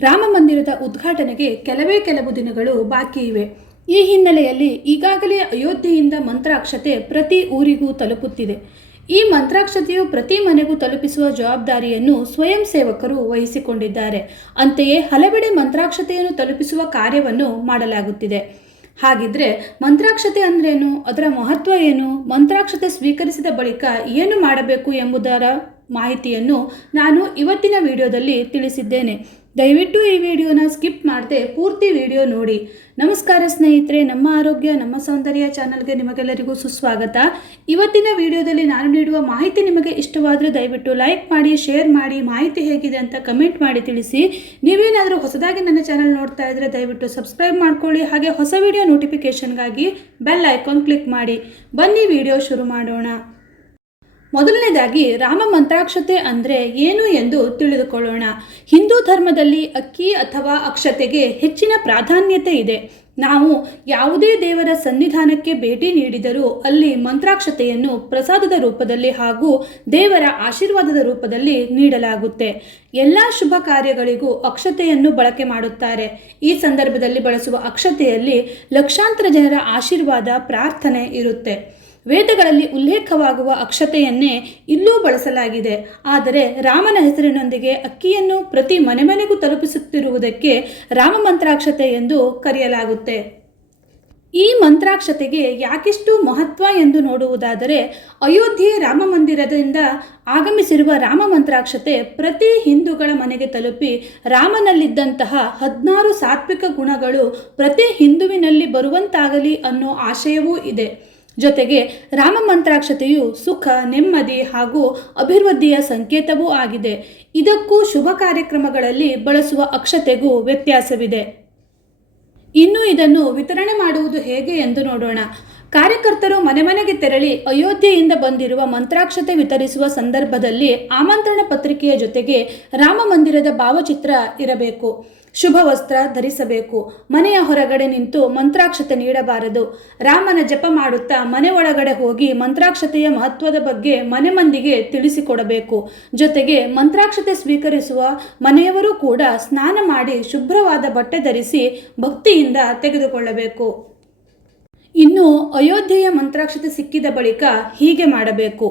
ರಾಮ ಮಂದಿರದ ಉದ್ಘಾಟನೆಗೆ ಕೆಲವೇ ಕೆಲವು ದಿನಗಳು ಬಾಕಿ ಇವೆ. ಈ ಹಿನ್ನೆಲೆಯಲ್ಲಿ ಈಗಾಗಲೇ ಅಯೋಧ್ಯೆಯಿಂದ ಮಂತ್ರಾಕ್ಷತೆ ಪ್ರತಿ ಊರಿಗೂ ತಲುಪುತ್ತಿದೆ. ಈ ಮಂತ್ರಾಕ್ಷತೆಯು ಪ್ರತಿ ಮನೆಗೂ ತಲುಪಿಸುವ ಜವಾಬ್ದಾರಿಯನ್ನು ಸ್ವಯಂ ಸೇವಕರು ವಹಿಸಿಕೊಂಡಿದ್ದಾರೆ. ಅಂತೆಯೇ ಹಲವೆಡೆ ಮಂತ್ರಾಕ್ಷತೆಯನ್ನು ತಲುಪಿಸುವ ಕಾರ್ಯವನ್ನು ಮಾಡಲಾಗುತ್ತಿದೆ. ಹಾಗಿದ್ರೆ ಮಂತ್ರಾಕ್ಷತೆ ಅಂದ್ರೇನು? ಅದರ ಮಹತ್ವ ಏನು? ಮಂತ್ರಾಕ್ಷತೆ ಸ್ವೀಕರಿಸಿದ ಬಳಿಕ ಏನು ಮಾಡಬೇಕು ಎಂಬುದರ ಮಾಹಿತಿಯನ್ನು ನಾನು ಇವತ್ತಿನ ವಿಡಿಯೋದಲ್ಲಿ ತಿಳಿಸಿದ್ದೇನೆ. ದಯವಿಟ್ಟು ಈ ವಿಡಿಯೋನ ಸ್ಕಿಪ್ ಮಾಡದೆ ಪೂರ್ತಿ ವಿಡಿಯೋ ನೋಡಿ. ನಮಸ್ಕಾರ ಸ್ನೇಹಿತರೆ, ನಮ್ಮ ಆರೋಗ್ಯ, ನಮ್ಮ ಸೌಂದರ್ಯ ಚಾನಲ್ಗೆ ನಿಮಗೆಲ್ಲರಿಗೂ ಸುಸ್ವಾಗತ. ಇವತ್ತಿನ ವಿಡಿಯೋದಲ್ಲಿ ನಾನು ನೀಡುವ ಮಾಹಿತಿ ನಿಮಗೆ ಇಷ್ಟವಾದರೆ ದಯವಿಟ್ಟು ಲೈಕ್ ಮಾಡಿ, ಶೇರ್ ಮಾಡಿ, ಮಾಹಿತಿ ಹೇಗಿದೆ ಅಂತ ಕಮೆಂಟ್ ಮಾಡಿ ತಿಳಿಸಿ. ನೀವೇನಾದರೂ ಹೊಸದಾಗಿ ನನ್ನ ಚಾನಲ್ ನೋಡ್ತಾ ಇದ್ದರೆ ದಯವಿಟ್ಟು ಸಬ್ಸ್ಕ್ರೈಬ್ ಮಾಡ್ಕೊಳ್ಳಿ. ಹಾಗೆ ಹೊಸ ವಿಡಿಯೋ ನೋಟಿಫಿಕೇಷನ್ಗಾಗಿ ಬೆಲ್ ಐಕಾನ್ ಕ್ಲಿಕ್ ಮಾಡಿ. ಬನ್ನಿ ವಿಡಿಯೋ ಶುರು ಮಾಡೋಣ. ಮೊದಲನೇದಾಗಿ ರಾಮ ಮಂತ್ರಾಕ್ಷತೆ ಅಂದರೆ ಏನು ಎಂದು ತಿಳಿದುಕೊಳ್ಳೋಣ. ಹಿಂದೂ ಧರ್ಮದಲ್ಲಿ ಅಕ್ಕಿ ಅಥವಾ ಅಕ್ಷತೆಗೆ ಹೆಚ್ಚಿನ ಪ್ರಾಧಾನ್ಯತೆ ಇದೆ. ನಾವು ಯಾವುದೇ ದೇವರ ಸನ್ನಿಧಾನಕ್ಕೆ ಭೇಟಿ ನೀಡಿದರೂ ಅಲ್ಲಿ ಮಂತ್ರಾಕ್ಷತೆಯನ್ನು ಪ್ರಸಾದದ ರೂಪದಲ್ಲಿ ಹಾಗೂ ದೇವರ ಆಶೀರ್ವಾದದ ರೂಪದಲ್ಲಿ ನೀಡಲಾಗುತ್ತೆ. ಎಲ್ಲ ಶುಭ ಕಾರ್ಯಗಳಿಗೂ ಅಕ್ಷತೆಯನ್ನು ಬಳಕೆ ಮಾಡುತ್ತಾರೆ. ಈ ಸಂದರ್ಭದಲ್ಲಿ ಬಳಸುವ ಅಕ್ಷತೆಯಲ್ಲಿ ಲಕ್ಷಾಂತರ ಜನರ ಆಶೀರ್ವಾದ ಪ್ರಾರ್ಥನೆ ಇರುತ್ತೆ. ವೇದಗಳಲ್ಲಿ ಉಲ್ಲೇಖವಾಗುವ ಅಕ್ಷತೆಯನ್ನೇ ಇಲ್ಲೂ ಬಳಸಲಾಗಿದೆ. ಆದರೆ ರಾಮನ ಹೆಸರಿನೊಂದಿಗೆ ಅಕ್ಕಿಯನ್ನು ಪ್ರತಿ ಮನೆ ಮನೆಗೂ ತಲುಪಿಸುತ್ತಿರುವುದಕ್ಕೆ ರಾಮಮಂತ್ರಾಕ್ಷತೆ ಎಂದು ಕರೆಯಲಾಗುತ್ತೆ. ಈ ಮಂತ್ರಾಕ್ಷತೆಗೆ ಯಾಕಿಷ್ಟು ಮಹತ್ವ ಎಂದು ನೋಡುವುದಾದರೆ, ಅಯೋಧ್ಯೆ ರಾಮ ಮಂದಿರದಿಂದ ಆಗಮಿಸಿರುವ ರಾಮ ಮಂತ್ರಾಕ್ಷತೆ ಪ್ರತಿ ಹಿಂದೂಗಳ ಮನೆಗೆ ತಲುಪಿ ರಾಮನಲ್ಲಿದ್ದಂತಹ ಹದಿನಾರು ಸಾತ್ವಿಕ ಗುಣಗಳು ಪ್ರತಿ ಹಿಂದುವಿನಲ್ಲಿ ಬರುವಂತಾಗಲಿ ಅನ್ನೋ ಆಶಯವೂ ಇದೆ. ಜೊತೆಗೆ ರಾಮ ಮಂತ್ರಾಕ್ಷತೆಯು ಸುಖ, ನೆಮ್ಮದಿ ಹಾಗೂ ಅಭಿವೃದ್ಧಿಯ ಸಂಕೇತವೂ ಆಗಿದೆ. ಇದಕ್ಕೂ ಶುಭ ಕಾರ್ಯಕ್ರಮಗಳಲ್ಲಿ ಬಳಸುವ ಅಕ್ಷತೆಗೂ ವ್ಯತ್ಯಾಸವಿದೆ. ಇನ್ನು ಇದನ್ನು ವಿತರಣೆ ಮಾಡುವುದು ಹೇಗೆ ಎಂದು ನೋಡೋಣ. ಕಾರ್ಯಕರ್ತರು ಮನೆ ಮನೆಗೆ ತೆರಳಿ ಅಯೋಧ್ಯೆಯಿಂದ ಬಂದಿರುವ ಮಂತ್ರಾಕ್ಷತೆ ವಿತರಿಸುವ ಸಂದರ್ಭದಲ್ಲಿ ಆಮಂತ್ರಣ ಪತ್ರಿಕೆಯ ಜೊತೆಗೆ ರಾಮ ಮಂದಿರದ ಭಾವಚಿತ್ರ ಇರಬೇಕು. ಶುಭ ವಸ್ತ್ರ ಧರಿಸಬೇಕು. ಮನೆಯ ಹೊರಗಡೆ ನಿಂತು ಮಂತ್ರಾಕ್ಷತೆ ನೀಡಬಾರದು. ರಾಮನ ಜಪ ಮಾಡುತ್ತಾ ಮನೆ ಒಳಗಡೆ ಹೋಗಿ ಮಂತ್ರಾಕ್ಷತೆಯ ಮಹತ್ವದ ಬಗ್ಗೆ ಮನೆ ಮಂದಿಗೆ ತಿಳಿಸಿಕೊಡಬೇಕು. ಜೊತೆಗೆ ಮಂತ್ರಾಕ್ಷತೆ ಸ್ವೀಕರಿಸುವ ಮನೆಯವರು ಕೂಡ ಸ್ನಾನ ಮಾಡಿ ಶುಭ್ರವಾದ ಬಟ್ಟೆ ಧರಿಸಿ ಭಕ್ತಿಯಿಂದ ತೆಗೆದುಕೊಳ್ಳಬೇಕು. ಇನ್ನು ಅಯೋಧ್ಯೆಯ ಮಂತ್ರಾಕ್ಷತೆ ಸಿಕ್ಕಿದ ಬಳಿಕ ಹೀಗೆ ಮಾಡಬೇಕು.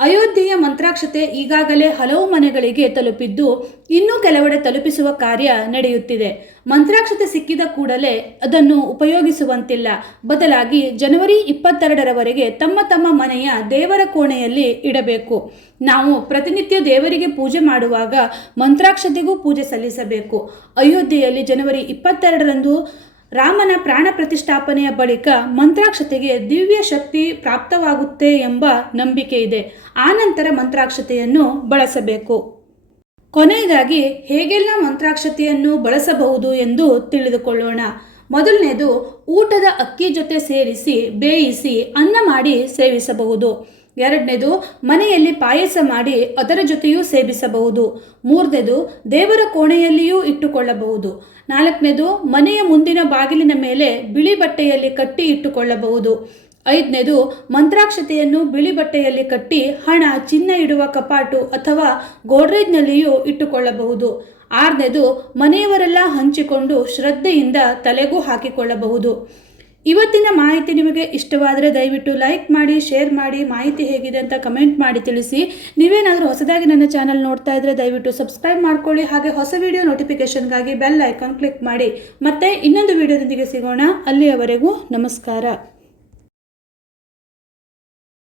ಅಯೋಧ್ಯೆಯ ಮಂತ್ರಾಕ್ಷತೆ ಈಗಾಗಲೇ ಹಲವು ಮನೆಗಳಿಗೆ ತಲುಪಿದ್ದು ಇನ್ನೂ ಕೆಲವೆಡೆ ತಲುಪಿಸುವ ಕಾರ್ಯ ನಡೆಯುತ್ತಿದೆ. ಮಂತ್ರಾಕ್ಷತೆ ಸಿಕ್ಕಿದ ಕೂಡಲೇ ಅದನ್ನು ಉಪಯೋಗಿಸುವಂತಿಲ್ಲ. ಬದಲಾಗಿ ಜನವರಿ ಇಪ್ಪತ್ತೆರಡರವರೆಗೆ ತಮ್ಮ ತಮ್ಮ ಮನೆಯ ದೇವರ ಕೋಣೆಯಲ್ಲಿ ಇಡಬೇಕು. ನಾವು ಪ್ರತಿನಿತ್ಯ ದೇವರಿಗೆ ಪೂಜೆ ಮಾಡುವಾಗ ಮಂತ್ರಾಕ್ಷತೆಗೂ ಪೂಜೆ ಸಲ್ಲಿಸಬೇಕು. ಅಯೋಧ್ಯೆಯಲ್ಲಿ ಜನವರಿ ಇಪ್ಪತ್ತೆರಡರಂದು ರಾಮನ ಪ್ರಾಣ ಪ್ರತಿಷ್ಠಾಪನೆಯ ಬಳಿಕ ಮಂತ್ರಾಕ್ಷತೆಗೆ ದಿವ್ಯ ಶಕ್ತಿ ಪ್ರಾಪ್ತವಾಗುತ್ತೆ ಎಂಬ ನಂಬಿಕೆ ಇದೆ. ಆನಂತರ ಮಂತ್ರಾಕ್ಷತೆಯನ್ನು ಬಳಸಬೇಕು. ಕೊನೆಯದಾಗಿ, ಹೇಗೆಲ್ಲ ಮಂತ್ರಾಕ್ಷತೆಯನ್ನು ಬಳಸಬಹುದು ಎಂದು ತಿಳಿದುಕೊಳ್ಳೋಣ. ಮೊದಲನೇದು, ಊಟದ ಅಕ್ಕಿ ಜೊತೆ ಸೇರಿಸಿ, ಬೇಯಿಸಿ, ಅನ್ನ ಮಾಡಿ ಸೇವಿಸಬಹುದು. ಎರಡನೇದು, ಮನೆಯಲ್ಲಿ ಪಾಯಸ ಮಾಡಿ ಅದರ ಜೊತೆಯೂ ಸೇವಿಸಬಹುದು. ಮೂರನೇದು, ದೇವರ ಕೋಣೆಯಲ್ಲಿಯೂ ಇಟ್ಟುಕೊಳ್ಳಬಹುದು. ನಾಲ್ಕನೇದು, ಮನೆಯ ಮುಂದಿನ ಬಾಗಿಲಿನ ಮೇಲೆ ಬಿಳಿ ಬಟ್ಟೆಯಲ್ಲಿ ಕಟ್ಟಿ ಇಟ್ಟುಕೊಳ್ಳಬಹುದು. ಐದನೇದು, ಮಂತ್ರಾಕ್ಷತೆಯನ್ನು ಬಿಳಿ ಬಟ್ಟೆಯಲ್ಲಿ ಕಟ್ಟಿ ಹಣ, ಚಿನ್ನ ಇಡುವ ಕಪಾಟು ಅಥವಾ ಗೋಡ್ರೇಜ್ನಲ್ಲಿಯೂ ಇಟ್ಟುಕೊಳ್ಳಬಹುದು. ಆರನೇದು, ಮನೆಯವರೆಲ್ಲ ಹಂಚಿಕೊಂಡು ಶ್ರದ್ಧೆಯಿಂದ ತಲೆಗೂ ಹಾಕಿಕೊಳ್ಳಬಹುದು. ಇವತ್ತಿನ ಮಾಹಿತಿ ನಿಮಗೆ ಇಷ್ಟವಾದರೆ ದಯವಿಟ್ಟು ಲೈಕ್ ಮಾಡಿ, ಶೇರ್ ಮಾಡಿ, ಮಾಹಿತಿ ಹೇಗಿದೆ ಅಂತ ಕಮೆಂಟ್ ಮಾಡಿ ತಿಳಿಸಿ. ನೀವೇನಾದರೂ ಹೊಸದಾಗಿ ನನ್ನ ಚಾನಲ್ ನೋಡ್ತಾ ಇದ್ದರೆ ದಯವಿಟ್ಟು ಸಬ್ಸ್ಕ್ರೈಬ್ ಮಾಡ್ಕೊಳ್ಳಿ, ಹಾಗೆ ಹೊಸ ವಿಡಿಯೋ ನೋಟಿಫಿಕೇಷನ್ಗಾಗಿ ಬೆಲ್ ಐಕಾನ್ ಕ್ಲಿಕ್ ಮಾಡಿ. ಮತ್ತೆ ಇನ್ನೊಂದು ವಿಡಿಯೋದೊಂದಿಗೆ ಸಿಗೋಣ. ಅಲ್ಲಿಯವರೆಗೂ ನಮಸ್ಕಾರ.